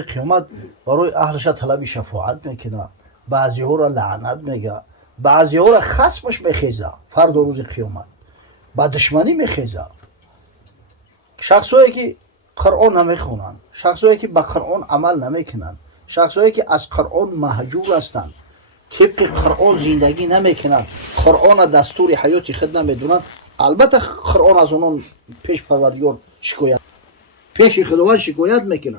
قیامت برای اهلش طلب شفاعت میکنه، بعضی ها را لعنت میگه، بعضی ها را خصمش میخیزه. فردا روز قیامت با دشمنی میخیزه. شخصایی که قرآن نمیخونن، شخصایی که با قرآن عمل نمیکنن، شخصایی که از قرآن محجور هستند، طبق قرآن زندگی نمیکنن، قرآن دستور حیات خود نمیدونن، البته قرآن از اونان پیش پروردگار شکایت، پیش خداوند شکایت میکنه.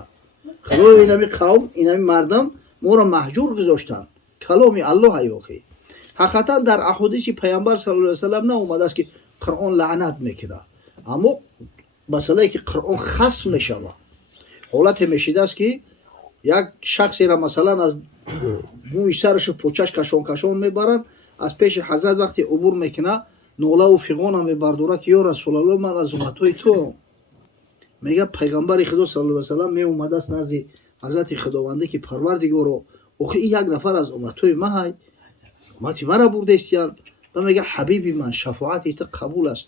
خدای اینمی قوم، اینمی مردم ما را محجور گذاشتن. کلام الله ایاخی حقیقتا در احادیث پیامبر صلی الله علیه و سلم نه اومده است که قرآن لعنت میکنه، اما مسئله که قرآن خصم میشوه. حالت میشیده است که یک شخصی را مثلا از موی سرش و پوچش کشان میبرن، از پیش حضرت وقتی عبور میکنه نوله و فیغان میبردوره که یا رسول الله من از امتای تو. میگه پیغمبر خدا صلی الله علیه و سلم می اومده است نزد حضرت خداونده که پروردگارو اوخی یک نفر از امتای ما های امتی مرا برده استیان. و میگه حبیبی من شفاعتی تو قبول است،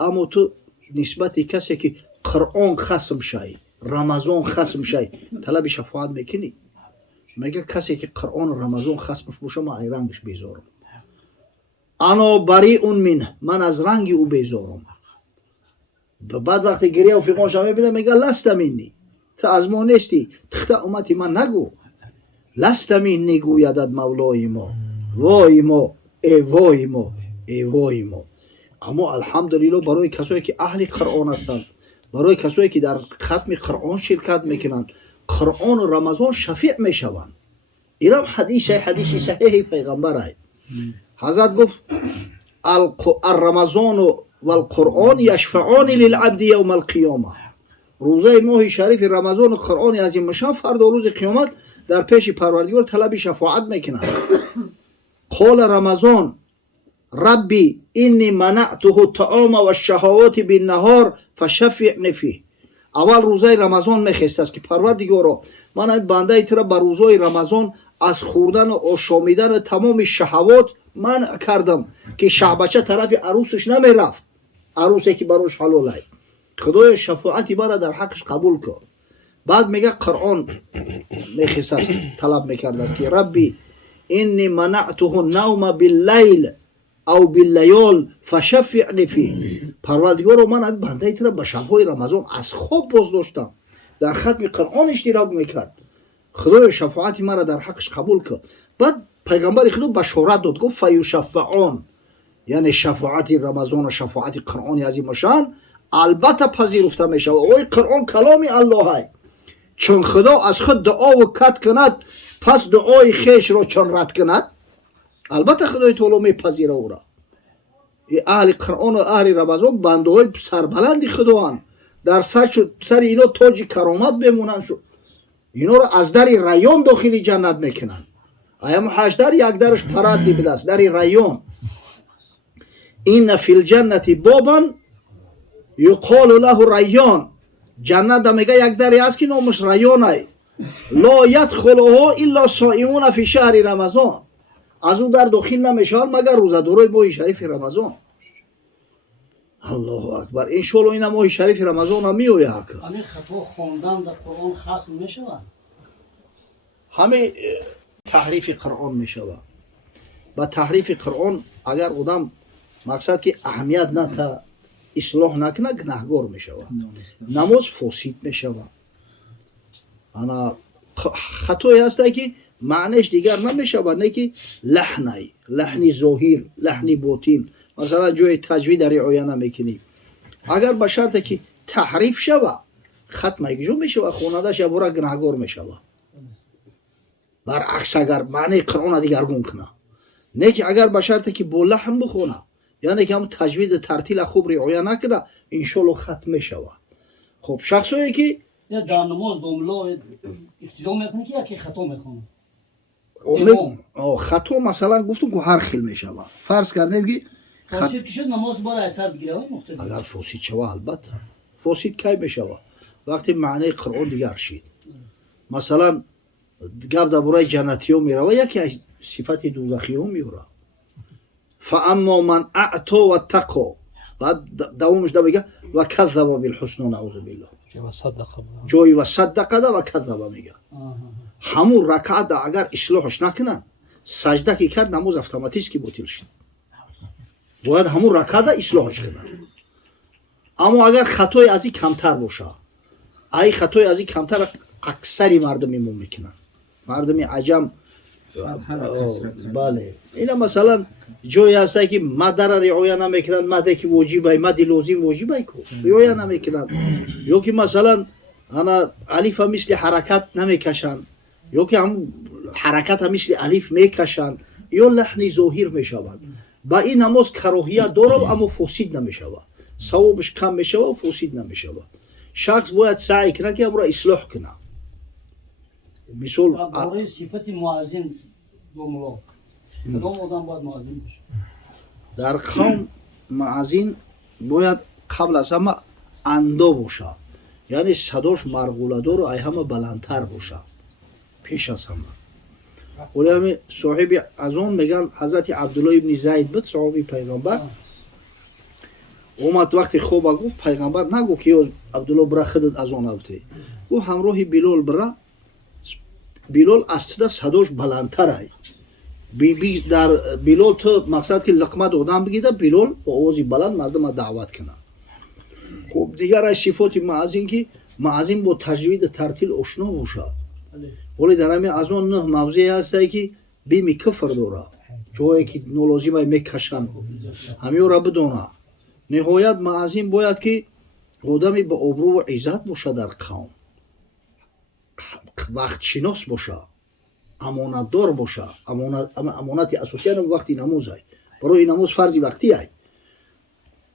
اما تو نسبت کسی که قرآن خصم شای، رمضان خصم شای طلب شفاعت میکنی؟ میگه کسی که قرآن و رمضان خصمش باشه من ای رنگش بیزارم، انا بریء منه، من از رنگ او بیزارم. بعد وقتی گریه و فیقان شما بیده میگه لست منی، تو از ما نیستی، تخت امتی من نگو. لست منی گویدد مولای ما، وای ما ای وای ما ای وای ما. اما الحمدلله برای کسایی که اهل قرآن هستند، برای کسایی که در ختم قرآن شرکت میکنند، قرآن و رمضان شفیع میشوند. اینم حدیث صحیح پیغمبر است. حضرت گفت الرمضان و القرآن یشفعان للعبد یوم القیامه. روزه ماه شریف رمضان و قرآن عظیم شان فردا روز قیامت در پیش پروردگار طلب شفاعت میکنند. قال رمضان ربی اینی منعته الطعام و الشهوات بالنهار فشفعنی فیه. اول روزه رمضان میخواست است که پروردگارا من بنده تو را به روزه رمضان از خوردن و آشامیدن تمام شهوات منع کردم که شعبچه طرف عروسش نمیرفت، عروسی که براش حلال است. خدای شفاعتی برا در حقش قبول کرد. بعد میگه قرآن میخواست است طلب میکرد که ربی اینی منعته النوم باللیل او باللیال فشفعنی فیه. پروردگار من بنده تو را به شبهای رمضان از خواب باز داشتم، در ختم قرآن اشتراک میکرد. خدای شفاعتی مرا در حقش قبول کرد. بعد پیغمبر خدا بشارت داد، گفت فیشفعان، یعنی شفاعت رمضان و شفاعت قرآن عظیم شان البته پذیرفته میشه. اوی قرآن کلام الله است، چون خدا از خود دعا و کت کند پس دعای خیش را چون رد کند، البته خدای تعالی میپذیره او را. اهل قرآن و اهل رمضان بنده های سربلند خدا هستند، در سر اینا تاج کرامت بمونن شد. اینا را از در ریان داخل جنت میکنن. ایم حشر یک درش پرد دیده است، در ریان. این فی الجنت بابا یقال له ریان. جنت میگه یک دری است که نامش ریان است، لا یدخلها الا صائمون فی شهر رمضان. از او در داخل نمیشن مگر روزه‌دارای ماه شریف رمضان. الله اکبر. ان شاء الله این ماه شریف رمضان هم میآید. همین خطا خواندن در قرآن خصم میشود، همه تحریف قرآن میشود. با تحریف قرآن اگر آدم مقصد که اهمیت نده اصلاح نکنه گناهگار میشود، نماز فاسد میشود. انا خطایی هست که معنیش دیگر نمیشود، نه که لحنی ظاهر، لحنی باطن. مثلا جای تجوید رعایت نمیکنی، اگر به شرط که تحریف شود ختم ایجو میشود، خواننده شبورا گناهگار میشود. برعکس اگر معنی قرآن دیگرگون کنه، نه که اگر به شرط که با لحن بخونه، یعنی که هم تجوید ترتیل خوب رعایت نکنه ان شاء الله ختم میشود. خب شخصی که در نماز با املا اقتدا میکنه که یکی خطا میکنه، خطا مثلا گفتم که هر خیل میشود. فرض کردیم که فاسد که شد نماز بار اثر بگیره های مختلف. اگر فاسد شود البته فاسد کی میشود؟ وقتی معنی قرآن دیگر شید. مثلا گپ درباره جنتی ها میره، یکی صفت دوزخی ها میره. فاما من اعطا و تقا، بعد دومش ده بگه و کذب بالحسن نعوذ بالله. جای وسط دقیقه و کذبه میگه. همون رکعت اگر اصلاحش نکنن سجده که کرد نماز اتوماتیک باطل شد. باید همون رکعت اصلاحش کنن. اما اگر خطای از این کمتر باشه، ای خطای از این کمتر اکثری مردمی میکنن. مردمی عجم بله اینا مثلا جایی هسته که مده را رعایت نمیکنن، مده که واجبه، مده لازم واجبه کو رعایت نمیکنن، یا که مثلا انا الف مثل حرکت نمیکشن، یا که هم حرکت مثل الف میکشن، یا لحن ظاهر میشوند. با این نماز کراهیت داره اما فاسد نمیشود، ثوابش کم میشه و فاسد نمیشود. شخص باید سعی کنه که امر اصلاح کنه. مثال برای صفت مؤذن دو ملا کدام آدم باید مؤذن باشه؟ در قوم مؤذن باید قبل از همه اندا باشه، یعنی صداش مرغوله‌دار و ای همه بلندتر باشه پیش از همه. ولی همه صاحب از اون میگن حضرت عبدالله ابن زید بود صحابی پیغمبر اومد وقتی خوب گفت پیغمبر نگو که عبدالله برا خودت از اون اوته، گفت همراه بلال برا. بلال اصلا صداش بلندتره. در بلال تو مقصد که لقمه دادن بگیده، بلال با آوازی بلند مردم دعوت کنه. خب دیگر از صفات مؤذن که مؤذن با تجوید ترتیل آشنا باشه. ولی در همین از اون نه موضعی هسته که بیم کفر داره، جایی که نلازمه میکشن همین را بدونه. نهایت مؤذن باید که آدمی با ابرو و عزت باشه، در قوم وقت شناس باشه، امانت دار باشه. امانت اساسی هم وقتی نماز های، برای نماز فرض وقتی های.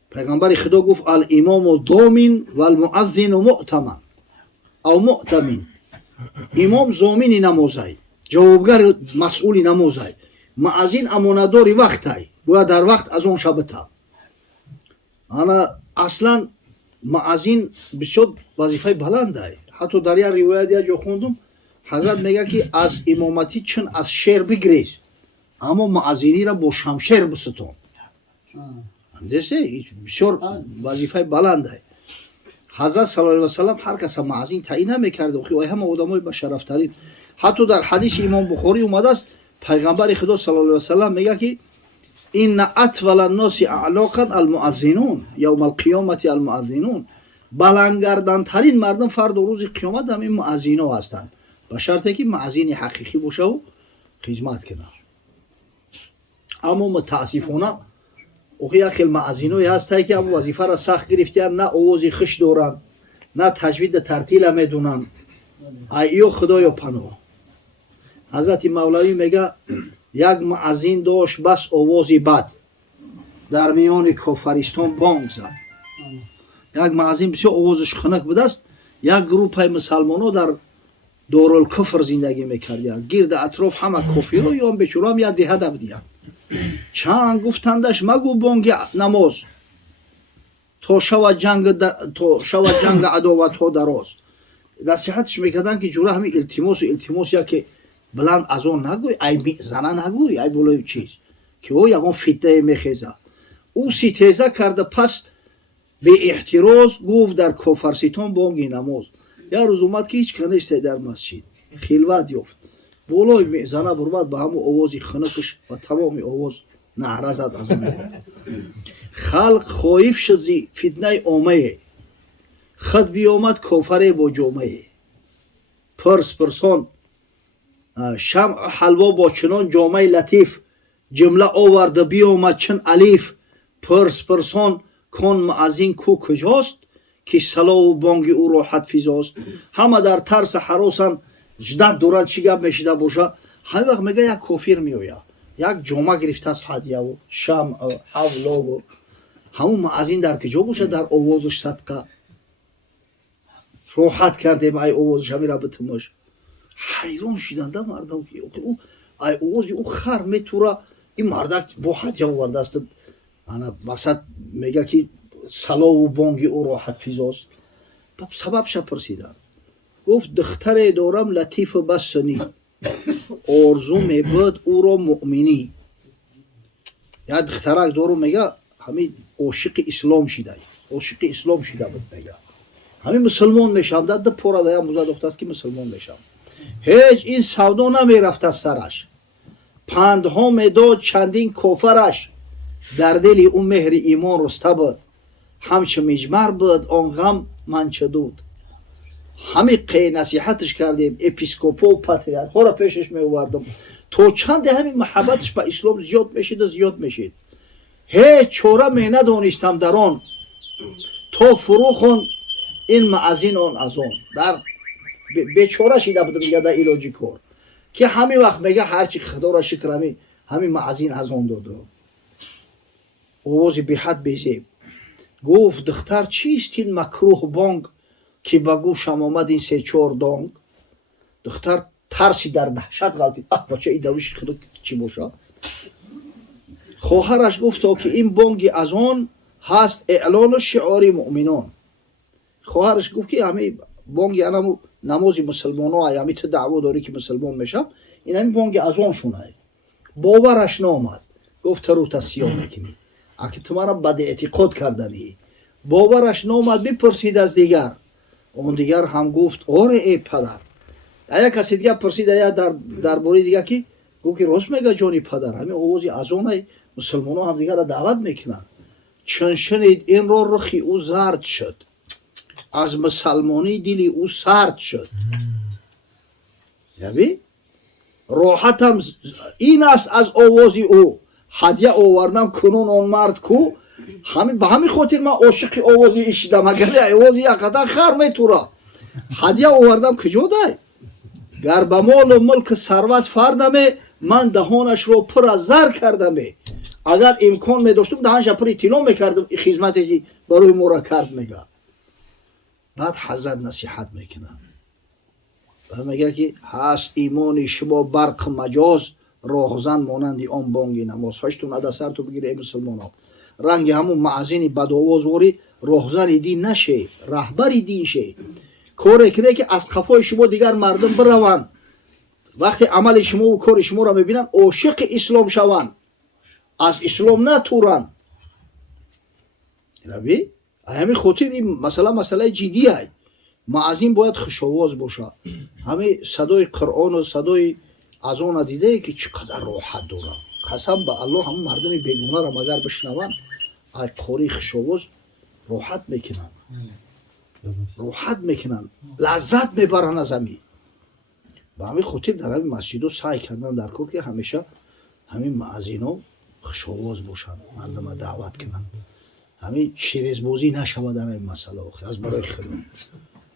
پیغمبر خدا گفت الامام ضامن و المؤذن مؤتمن او مؤتمن. امام ضامن نماز های، جوابگر مسئول نماز های، مؤذن امانت دار وقت های، باید در وقت از اون شبته. انا اصلا مؤذن بسیار وظیفه بلند های. حتی در یک روایت یا جو خوندم حضرت میگه که از امامتی چون از شیر بگریز اما مؤذنی را با شمشیر بستون. اندیشه بسیار وظیفه بلند است. حضرت صلی الله علیه و سلم هر کس مؤذن تعیین نمیکرد و خیلی همه آدمای با شرف ترین. حتی در حدیث امام بخاری اومده است پیغمبر خدا صلی الله علیه و سلم میگه که ان اطول الناس اعناقا المؤذنون یوم القیامت المؤذنون. بلندگردن ترین مردم فردا روز قیامت همین مؤذنا هستند، به شرطی که مؤذن حقیقی باشه و خدمت کنه. اما متاسفانه اوقی خیلی مؤذنایی هستند که ابو وظیفه را سخت گرفتن، نه آواز خوش دارن، نه تجوید ترتیل میدونن. ایو خدایا پناه. حضرت مولوی میگه یک مؤذن داشت بس آوازی بد، در میان کافرستان بانگ زد. یک مؤذن بسیار آوازش خنک بود است. یک گروه مسلمان‌ها در دارالکفر زندگی میکردند، گرد اطراف همه کافرها یا بیچاره هم یک دهه بودند. چند گفتندش مگو بانگ نماز تا شود جنگ عداوت ها دراز. نصیحتش میکردن که جوره همین التماس یا که بلند از اون نگوی، ای زنه نگوی، ای بلوی چیز که او یکان فتنه میخیزه. او ستیزه کرده پس به احتراز گفت در کافرستان بانگ نماز. یا روز اومد که هیچ کنشت در مسجد خلوت یافت، بولای میزنه برباد به همون آوازی خنکش و تمام آواز نعره زد از اون. خلق خایف شد زی فتنه عامه، خود بیامد کافر با جامعه. پرسان شمع حلوا با چنان جامعه لطیف، جمله آورده بیامد چون الیف. پرسان کن مؤذن کو کجاست، که صلا و بانگ او را حد فیضاست. همه در ترس حراسن، جدت دوران چی گپ میشیده باشه. هر وقت میگه یک کافر میآید، یک جامعه گرفته از هدیه و شمع و حولا و همون مؤذن در کجا باشه، در آوازش صدقه راحت کردیم ای آوازش همی را بتماش. حیران شدند مردم که او ای آوازی او خر میتوره این مردک با هدیه آورده است. انا مقصد میگه که صلا و بانگ او راحت فیضاست. سببش پرسیدن، گفت دختر دارم لطیف و بسنی، آرزو میبود او را مؤمنی. یا دخترک دارم میگه همین عاشق اسلام شده، عاشق اسلام شده بود میگه. همین مسلمان میشم در ده پورا دایا موزه دختاست که مسلمان میشم هیچ این سودا نمیرفت از سرش پندها میداد چندین کفرش در دلی اون مهر ایمان رسته بود همچه مجمر بود آن غم منچه دود همه قی نصیحتش کردیم اپیسکوپو و پاتریارک ها را پیشش میوردم تو چند همین محبتش به اسلام زیاد میشید و زیاد میشید هیچ چوره می ندانستم در آن تو فروخون این معزین آن از آن در بیچاره شیده بودم میگه در ایلاجی کار که همین وقت میگه هرچی خدا را شکرمی همین معزین از آن داده آوازی بی حد بیزیب گفت دختر چیست این مکروه بانگ که به گوشم آمد این 3-4 دانگ دختر ترسی در دهشت غلطید بچه ای دویش خدا چی باشه خواهرش گفت تا که این بانگ از آن هست اعلان و شعار مؤمنان خواهرش گفت که همه بانگ انمو نماز مسلمان ها همی تو دعوا داری که مسلمان میشم این همین بانگ از آن شونه باورش نامد گفت تو رو تصیح میکنی اگه تو مرا بد اعتقاد کردنی باورش نامد بپرسید از دیگر اون دیگر هم گفت آره ای پدر ایا کسی دیگه پرسید ایا در باره دیگه که گفت که راست میگه جانی پدر همین آوازی از اون مسلمان ها هم دیگر را دعوت میکنن چون شنید این رو رخی او زرد شد از مسلمانی دلی او سرد شد یعنی راحتم این است از آوازی او هدیه آوردم کنون آن مرد کو همین به همین خاطر من عاشق آوازی ایشیدم اگر آوازی یقدر خر میتورا هدیه آوردم کجا دای گر به مال و ملک ثروت فردمه من دهانش رو پر از زر کردمه اگر امکان می داشتم دهانش پر طلا میکردم خدمتی برای ما کرد میگه بعد حضرت نصیحت میکنم و میگه که هست ایمان شما برق مجاز راهزن مانندی آن بانگی نماز هشتون عده سر تو بگیره ای مسلمان ها رنگ همون معزین بدآواز وری راهزن دین نشه رهبر دین شه کاری کنه که از خفای شما دیگر مردم بروند وقتی عمل شما و کار شما را میبینن عاشق اسلام شوند از اسلام نتورن ربی همین خاطر این مسئله جدی است معزین باید خوش‌آواز باشه همین صدای قرآن و صدای از اون دیده که چقدر راحت داره قسم به الله هم مردم بیگانه را مگر بشنون از قاری خوش‌آواز راحت میکنن راحت میکنن لذت میبرن از همین به همین خاطر در همین مسجد سعی کردن در کار که همیشه همین معزینا خوش‌آواز باشن مردم دعوت کنن همین شیرزبازی نشود در این مسئله از برای خدا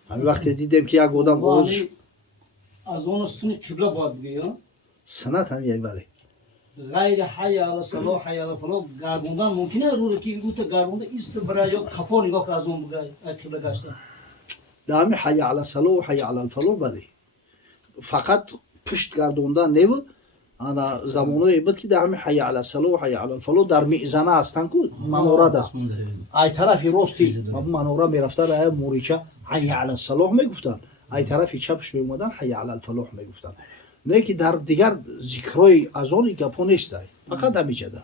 همین وقتی دیدم که یک آدم آوازش از اون سنت قبله باید بگه سنت هم یک بله غیر حی علی صلاح حی علی فلاح گردوندن ممکنه رو که این تو گردونده ایست برای یا خفا نگاه که از اون قبله گشته در همین حی علی صلاح و حی علی الفلاح بله فقط پشت گردوندن نبود انا زمانه بود که در همین حی علی صلاح و حی علی الفلاح در میزنه هستن که منوره ده ای طرفی راستی منوره میرفتن ای موریچه حی علی الصلاح میگفتن ای طرفی چپش میومدن حی علی الفلاح میگفتن نه که در دیگر ذکرای از اون گپا نیست فقط همیشه ده